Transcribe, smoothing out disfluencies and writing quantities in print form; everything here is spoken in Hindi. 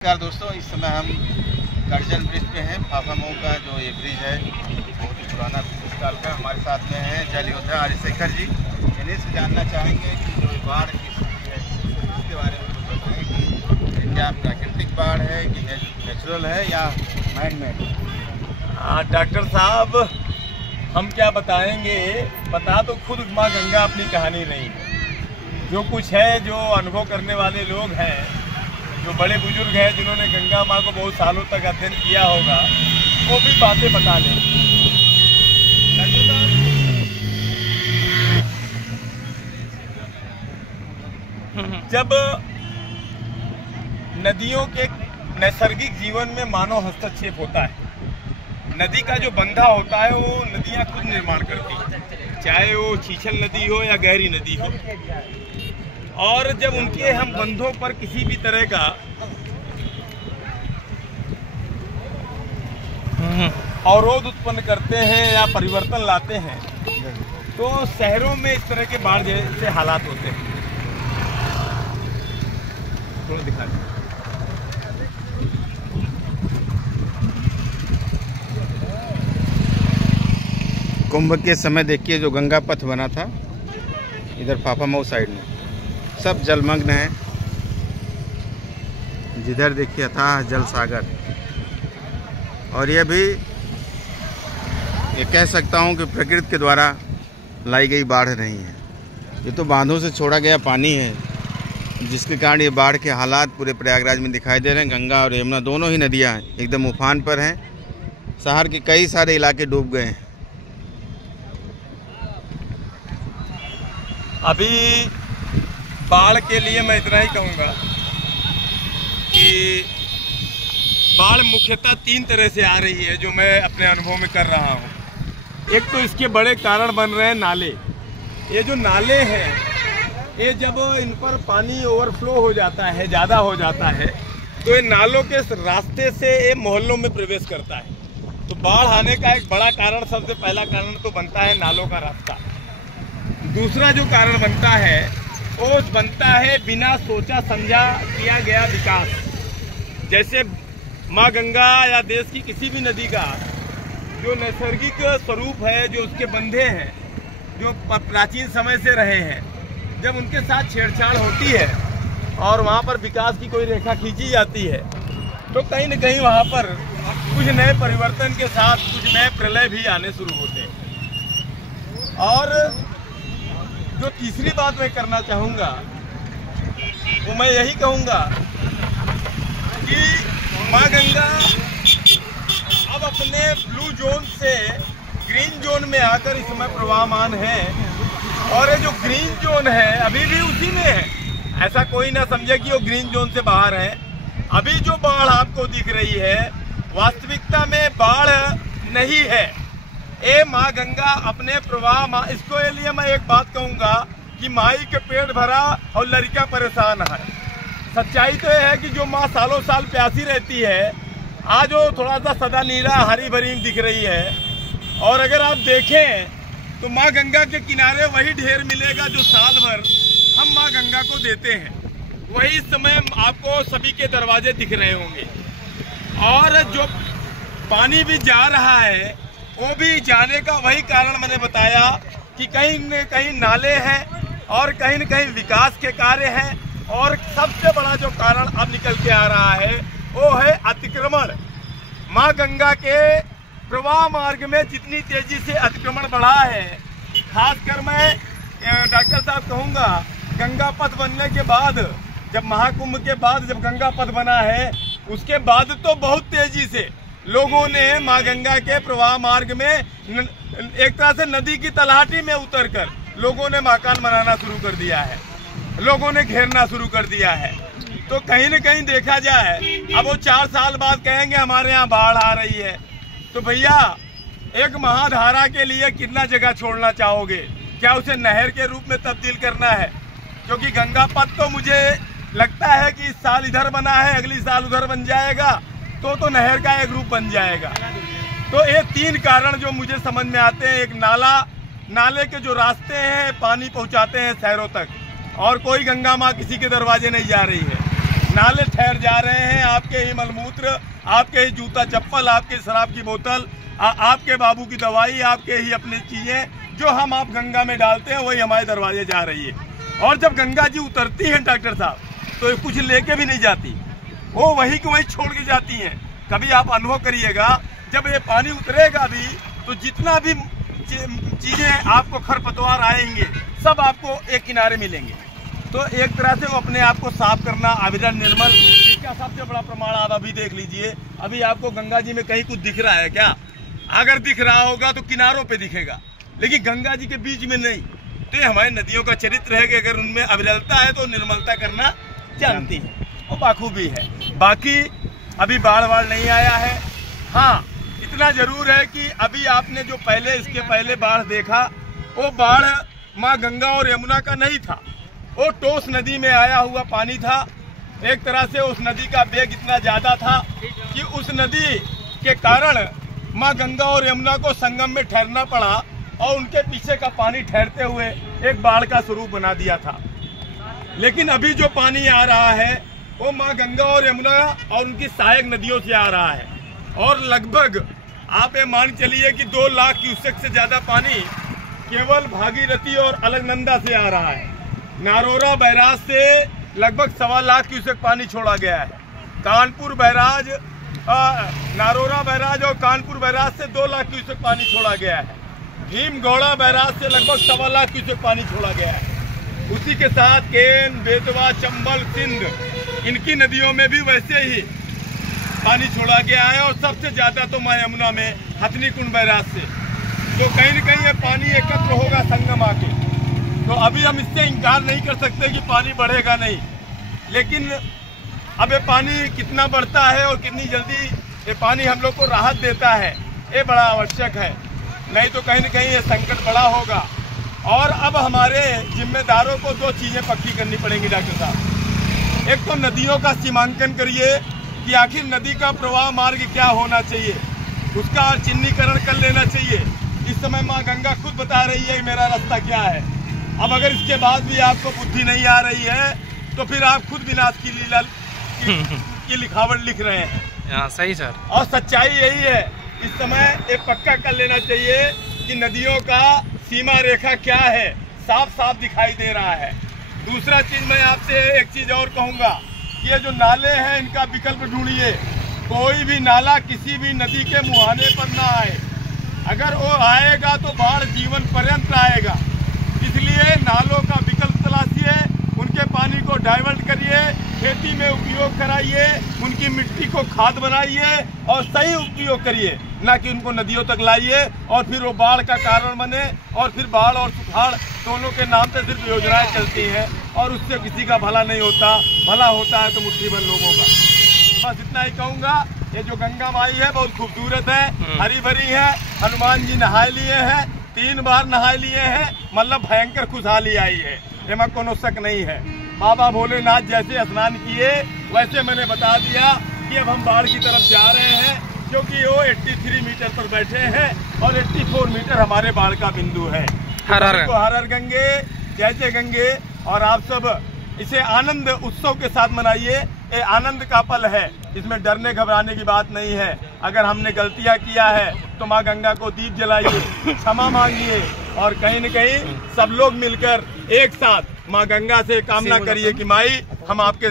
नमस्कार दोस्तों, इस समय हम करजन ब्रिज पे हैं। फाफा मऊ का जो ये ब्रिज है बहुत ही पुराना ब्रिज काल का। हमारे साथ में हैं जल योद्धा हरिशेखर जी। इन्हीं से जानना चाहेंगे कि जो बाढ़ की स्थिति है उसके बारे में कुछ बताएं कि क्या प्राकृतिक बाढ़ है कि नेचुरल है या मैन मेड। डॉक्टर साहब, हम क्या बताएंगे, बता तो खुद माँ गंगा अपनी कहानी नहीं है। जो कुछ है, जो अनुभव करने वाले लोग हैं, जो बड़े बुजुर्ग हैं जिन्होंने गंगा माँ को बहुत सालों तक अध्ययन किया होगा, वो भी बातें बता लें। जब नदियों के नैसर्गिक जीवन में मानव हस्तक्षेप होता है, नदी का जो बंधा होता है वो नदियाँ खुद निर्माण करती हैं, चाहे वो छीछल नदी हो या गहरी नदी हो। और जब उनके हम बंधों पर किसी भी तरह का अवरोध उत्पन्न करते हैं या परिवर्तन लाते हैं, तो शहरों में इस तरह के बाढ़ जैसे हालात होते हैं। थोड़ा दिखा दें। कुंभ के समय देखिए जो गंगा पथ बना था इधर फाफा मऊ साइड में, सब जलमग्न है। जिधर देखिए अथाह जल सागर। और ये भी ये कह सकता हूँ कि प्रकृति के द्वारा लाई गई बाढ़ नहीं है। ये तो बांधों से छोड़ा गया पानी है, जिसके कारण ये बाढ़ के हालात पूरे प्रयागराज में दिखाई दे रहे हैं। गंगा और यमुना दोनों ही नदियाँ एकदम उफान पर हैं। शहर के कई सारे इलाके डूब गए हैं। अभी बाढ़ के लिए मैं इतना ही कहूँगा कि बाढ़ मुख्यतः 3 तरह से आ रही है, जो मैं अपने अनुभव में कर रहा हूँ। एक तो इसके बड़े कारण बन रहे हैं नाले। ये जो नाले हैं, ये जब इन पर पानी ओवरफ्लो हो जाता है, ज़्यादा हो जाता है, तो ये नालों के रास्ते से ये मोहल्लों में प्रवेश करता है। तो बाढ़ आने का एक बड़ा कारण, सबसे पहला कारण तो बनता है नालों का रास्ता। दूसरा जो कारण बनता है वो बनता है बिना सोचा समझा किया गया विकास। जैसे माँ गंगा या देश की किसी भी नदी का जो नैसर्गिक स्वरूप है, जो उसके बंधे हैं, जो प्राचीन समय से रहे हैं, जब उनके साथ छेड़छाड़ होती है और वहाँ पर विकास की कोई रेखा खींची जाती है, तो कहीं न कहीं वहाँ पर कुछ नए परिवर्तन के साथ कुछ नए प्रलय भी आने शुरू होते हैं। और जो तीसरी बात मैं करना चाहूँगा वो मैं यही कहूँगा कि माँ गंगा अब अपने ब्लू जोन से ग्रीन जोन में आकर इस समय प्रवाहमान है। और ये जो ग्रीन जोन है अभी भी उसी में है। ऐसा कोई ना समझे कि वो ग्रीन जोन से बाहर है। अभी जो बाढ़ आपको दिख रही है वास्तविकता में बाढ़ नहीं है। ए माँ गंगा अपने प्रवाह, इसको लिए मैं एक बात कहूँगा कि माई के पेट भरा और लड़का परेशान है। सच्चाई तो यह है कि जो माँ सालों साल प्यासी रहती है, आज वो थोड़ा सा सदा नीला हरी भरी दिख रही है। और अगर आप देखें तो माँ गंगा के किनारे वही ढेर मिलेगा जो साल भर हम माँ गंगा को देते हैं। वही इस समय आपको सभी के दरवाजे दिख रहे होंगे। और जो पानी भी जा रहा है वो भी जाने का वही कारण मैंने बताया कि कहीं न कहीं नाले हैं और कहीं न कहीं विकास के कार्य हैं। और सबसे बड़ा जो कारण अब निकल के आ रहा है वो है अतिक्रमण। माँ गंगा के प्रवाह मार्ग में जितनी तेजी से अतिक्रमण बढ़ा है, खासकर मैं डॉक्टर साहब कहूँगा गंगा पथ बनने के बाद, जब महाकुंभ के बाद जब गंगा पथ बना है, उसके बाद तो बहुत तेजी से लोगों ने माँ गंगा के प्रवाह मार्ग में एक तरह से नदी की तलहटी में उतरकर लोगों ने मकान बनाना शुरू कर दिया है, लोगों ने घेरना शुरू कर दिया है। तो कहीं न कहीं देखा जाए, अब वो 4 साल बाद कहेंगे हमारे यहाँ बाढ़ आ रही है, तो भैया एक महाधारा के लिए कितना जगह छोड़ना चाहोगे? क्या उसे नहर के रूप में तब्दील करना है? क्योंकि गंगा पथ तो मुझे लगता है कि इस साल इधर बना है, अगली साल उधर बन जाएगा, तो नहर का एक रूप बन जाएगा। तो ये 3 कारण जो मुझे समझ में आते हैं। एक नाले के जो रास्ते हैं पानी पहुंचाते हैं शहरों तक, और कोई गंगा माँ किसी के दरवाजे नहीं जा रही है। नाले ठहर जा रहे हैं। आप आपके ही मलमूत्र, आपके ही जूता चप्पल, आपके शराब की बोतल, आपके बाबू की दवाई, आपके ही अपनी चीजें जो आप गंगा में डालते हैं वही हमारे दरवाजे जा रही है। और जब गंगा जी उतरती हैं डॉक्टर साहब तो कुछ लेके भी नहीं जाती, वो वही की वही छोड़ के जाती हैं। कभी आप अनुभव करिएगा, जब ये पानी उतरेगा भी तो जितना भी चीजें आपको खरपतवार आएंगे सब आपको एक किनारे मिलेंगे। तो एक तरह से वो अपने आप को साफ करना, आविरण निर्मल, इसका सबसे बड़ा प्रमाण आप अभी देख लीजिए। अभी आपको गंगा जी में कहीं कुछ दिख रहा है क्या? अगर दिख रहा होगा तो किनारों पे दिखेगा, लेकिन गंगा जी के बीच में नहीं। तो ये हमारी नदियों का चरित्र है कि अगर उनमें अविरलता है तो निर्मलता करना जानती है, वो बाखूबी है। बाकी अभी बाढ़ नहीं आया है। हाँ, इतना जरूर है कि अभी आपने जो पहले इसके पहले बाढ़ देखा वो बाढ़ माँ गंगा और यमुना का नहीं था, वो टोस नदी में आया हुआ पानी था। एक तरह से उस नदी का वेग इतना ज्यादा था कि उस नदी के कारण माँ गंगा और यमुना को संगम में ठहरना पड़ा और उनके पीछे का पानी ठहरते हुए एक बाढ़ का स्वरूप बना दिया था। लेकिन अभी जो पानी आ रहा है वो माँ गंगा और यमुना और उनकी सहायक नदियों से आ रहा है और लगभग आप ये मान चलिए कि 2 लाख क्यूसेक से ज्यादा पानी केवल भागीरथी और अलकनंदा से आ रहा है। नारोरा बैराज से लगभग 1.25 लाख क्यूसेक पानी छोड़ा गया है। कानपुर बैराज, नारोरा बैराज और कानपुर बैराज से 2 लाख क्यूसेक पानी छोड़ा गया है। भीमगौड़ा बैराज से लगभग 1.25 लाख क्यूसेक पानी छोड़ा गया है। उसी के साथ केन, बेतवा, चंबल, सिंध, इनकी नदियों में भी वैसे ही पानी छोड़ा गया है और सबसे ज्यादा तो माँ यमुना में हथनी कुंड बैराज से। तो कहीं न कहीं ये पानी एकत्र होगा संगम आके। तो अभी हम इससे इनकार नहीं कर सकते कि पानी बढ़ेगा नहीं, लेकिन अब ये पानी कितना बढ़ता है और कितनी जल्दी ये पानी हम लोग को राहत देता है ये बड़ा आवश्यक है, नहीं तो कहीं न कहीं ये संकट बड़ा होगा। और अब हमारे जिम्मेदारों को 2 चीजें पक्की करनी पड़ेंगी डॉक्टर साहब। एक तो नदियों का सीमांकन करिए कि आखिर नदी का प्रवाह मार्ग क्या होना चाहिए, उसका चिन्हीकरण कर लेना चाहिए। इस समय माँ गंगा खुद बता रही है कि मेरा रास्ता क्या है। अब अगर इसके बाद भी आपको बुद्धि नहीं आ रही है तो फिर आप खुद विनाश की लीला की लिखावट लिख रहे हैं। सही सर। और सच्चाई यही है, इस समय एक पक्का कर लेना चाहिए कि नदियों का सीमा रेखा क्या है, साफ साफ दिखाई दे रहा है। दूसरा चीज मैं आपसे एक चीज और कहूंगा कि ये जो नाले हैं इनका विकल्प ढूंढिए। कोई भी नाला किसी भी नदी के मुहाने पर ना आए, अगर वो आएगा तो बाढ़ जीवन पर्यंत आएगा। इसलिए नालों का विकल्प तलाशिए, उनके पानी को डाइवर्ट करिए, खेती में उपयोग कराइए, उनकी मिट्टी को खाद बनाइए और सही उपयोग करिए, ना कि उनको नदियों तक लाइए और फिर वो बाढ़ का कारण बने। और फिर बाढ़ और सुखाड़ दोनों के नाम से सिर्फ योजनाएं चलती हैं और उससे किसी का भला नहीं होता। भला होता है तो मुट्ठी भर लोगों का। बस इतना ही कहूँगा। ये जो गंगा माई है बहुत खूबसूरत है, हरी भरी है। हनुमान जी नहाए लिए हैं, 3 बार नहाए लिए हैं, मतलब भयंकर खुशहाली आई है, इसमें कोनो शक नहीं है। बाबा भोलेनाथ जैसे स्नान किए वैसे मैंने बता दिया कि अब हम बाढ़ की तरफ जा रहे हैं, क्योंकि वो 83 मीटर पर बैठे हैं और 84 मीटर हमारे बाढ़ का बिंदु है। हर हर गंगे, जय जय गंगे। और आप सब इसे आनंद उत्सव के साथ मनाइए। ये आनंद का पल है, इसमें डरने घबराने की बात नहीं है। अगर हमने गलतियां किया है तो माँ गंगा को दीप जलाइए, क्षमा मांगिए और कहीं न कहीं सब लोग मिलकर एक साथ माँ गंगा से कामना करिए कि माई हम आपके